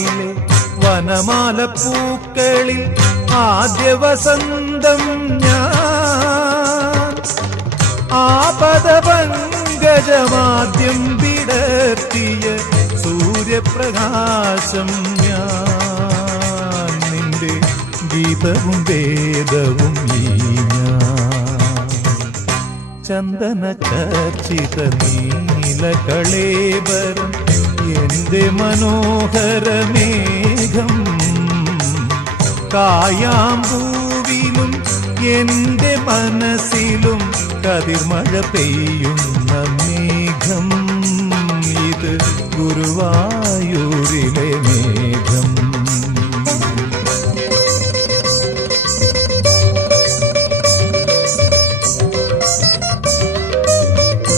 തിരുമാറിലെ വനമാല പൂക്കളിൽ ആദ്യ വസന്തം ഞാൻ. ആപദപങ്കജമാദ്യം വിടർത്തിയ സൂര്യപ്രകാശം ഞാൻ. നിന്റെ ഗീതവും വേദവും ഈ ചന്ദന ചർച്ചിത നീലകളേബരം എന്റെ മനോഹരമേഘം കായാമ്പൂവിലും എന്റെ മനസ്സിലും കതിർമഴ പെയ്യുന്ന മേഘം. ഇത് ഗുരുവായൂരിലെ മേഘം